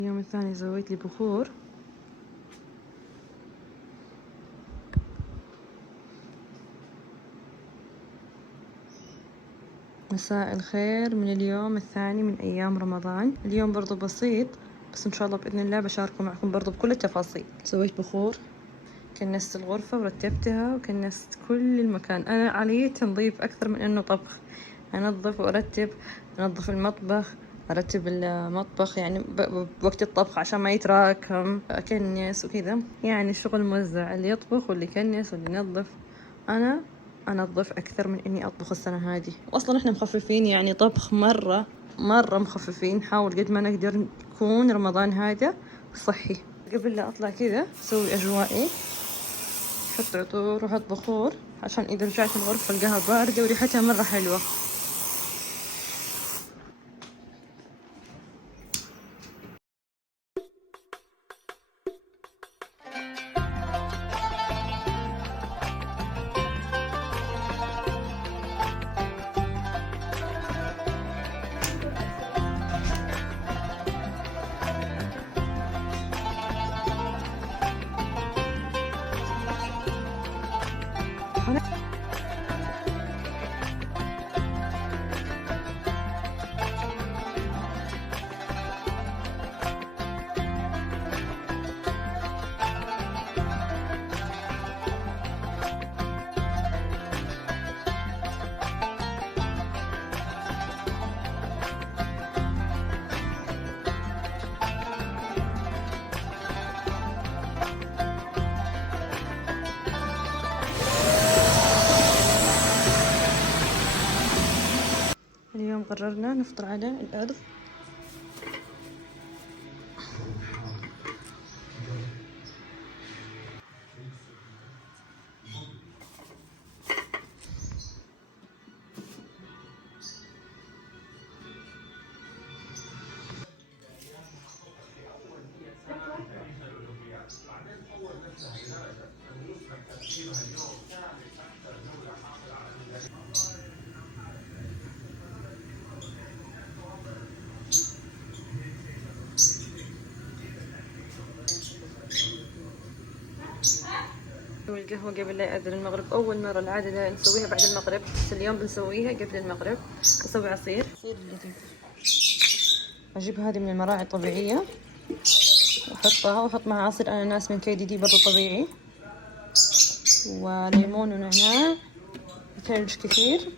اليوم الثاني سويت لي بخور. مساء الخير من اليوم الثاني من أيام رمضان. اليوم برضو بسيط، بس إن شاء الله بإذن الله بشاركه معكم برضو بكل التفاصيل. سويت بخور، كنست الغرفة ورتبتها وكنست كل المكان. أنا علي تنظيف أكثر من إنه طبخ، أنظف وأرتب، أنظف المطبخ، أرتب المطبخ يعني بوقت الطبخ عشان ما يتراكم، أكنس وكذا. يعني الشغل موزع، اللي يطبخ واللي يكنس واللي ينظف. أنا أنظف أكثر من إني أطبخ السنة هذه. وأصلا إحنا مخففين، يعني طبخ مرة مخففين. نحاول قد ما نقدر يكون رمضان هذا صحي. قبل لا أطلع كذا أسوي أجوائي، أحط عطور وأحط بخور عشان إذا رجعت الغرفة ألقاها باردة وريحتها مرة حلوة. اليوم قررنا نفطر على الأرض. والقهوة قبل لا يأذن المغرب. أول مرة العادة لا نسويها بعد المغرب، بس اليوم بنسويها قبل المغرب. بسوي عصير لطيف. أجيب هذه من المراعي الطبيعية وأحطها، وأحط معها عصير أناناس من KDD برضو طبيعي، وليمون ونعناع وثلج كثير.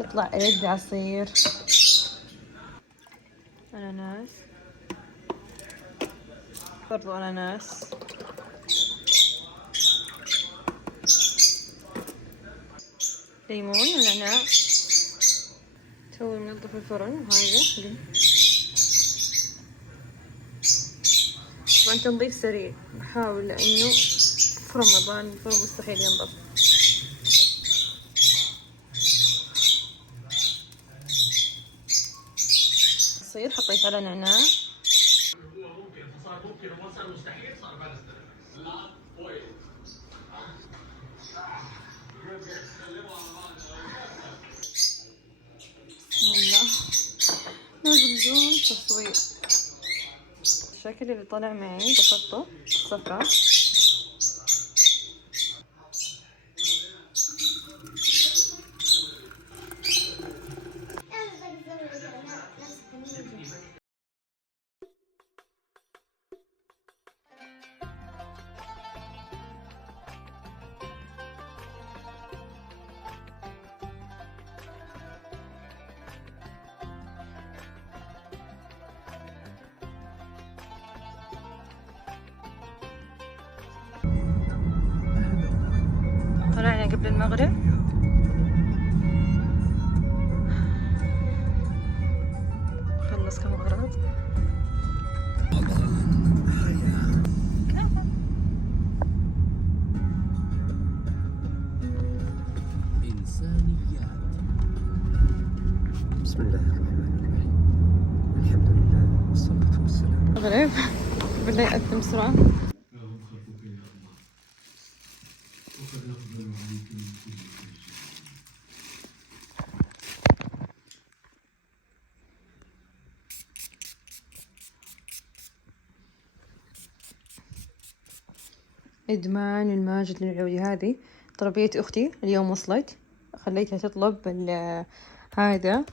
يطلع ألذ عصير. أناناس، برضو أناناس، ليمون ونعناع. توي منظف الفرن. وهذا طبعا تنظيف سريع، بحاول لأنه في رمضان الفرن مستحيل ينظف. عصير حطيت على نعناع. ممكن وما صار مستحيل، صار بعد لا لازم بدون تصوير. الشكل اللي طلع معي بحطه صفرة. طلعنا قبل المغرب. خلص كم أغراض. بسم الله الرحمن الرحيم. الحمد لله والصلاة والسلام. المغرب بالله يقدم بسرعة. إدمان الماجد للعودي. هذه طلبية أختي اليوم وصلت، خليتها تطلب هذا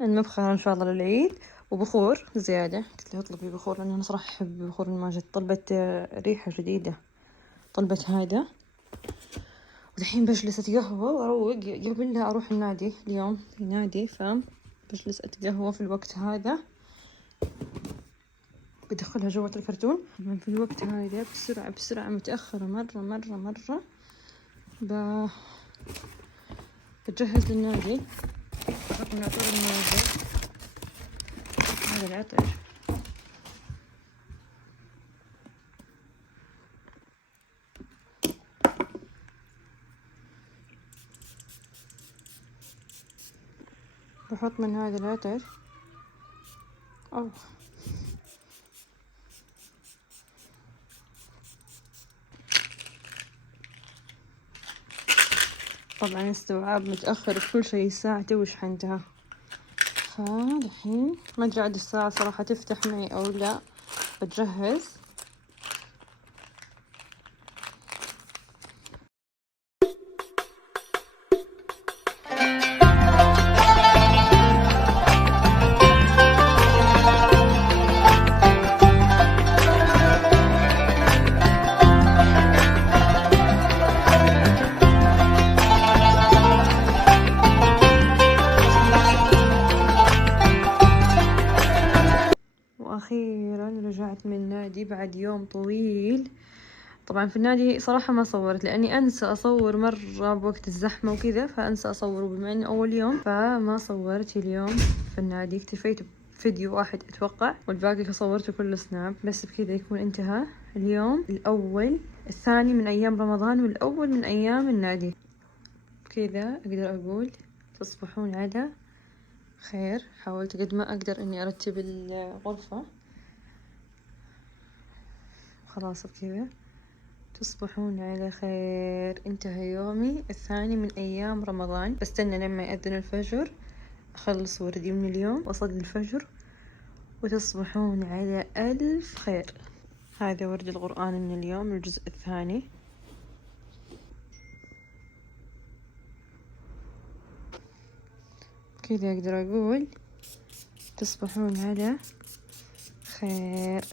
المبخرة إن شاء الله للعيد، وبخور زيادة. قلت لها اطلبي بخور لأن أنا صراحة أحب بخور الماجد. طلبت ريحة جديدة، طلبت هذا. ودحين بجلس أتقهوى وأروق قبل لا أروح النادي. اليوم في نادي بجلس أتقهوى في الوقت هذا، بدخلها جوة الكرتون. طبعا في الوقت هذا بسرعة متأخرة مرة بتجهز للنادي. بحط من عطور الماجد هذا العطر. بحط من هذا العطر طبعا استوعاب متأخر في كل شيء، الساعة توي شحنتها. فالحين ما أدري عاد الساعة صراحة تفتح معي أو لا، بتجهز. وأخيرا رجعت من النادي بعد يوم طويل. طبعا في النادي صراحة ما صورت لأني أنسى أصور مرة بوقت الزحمة وكذا، فأنسى أصور، وبما إنه أول يوم فما صورت اليوم في النادي. اكتفيت بفيديو واحد أتوقع، والباقي صورته كله سناب. بس بكذا يكون انتهى اليوم الأول الثاني من أيام رمضان والأول من أيام النادي. بكذا أقدر أقول تصبحون على خير. حاولت قد ما أقدر إني أرتب الغرفة. خلاص بكذا تصبحون على خير. انتهى يومي الثاني من أيام رمضان. بستنى لما يأذن الفجر أخلص وردي من اليوم وأصلي الفجر، وتصبحون على ألف خير. هذا ورد القرآن من اليوم الجزء الثاني. كذا أقدر أقول تصبحون على خير.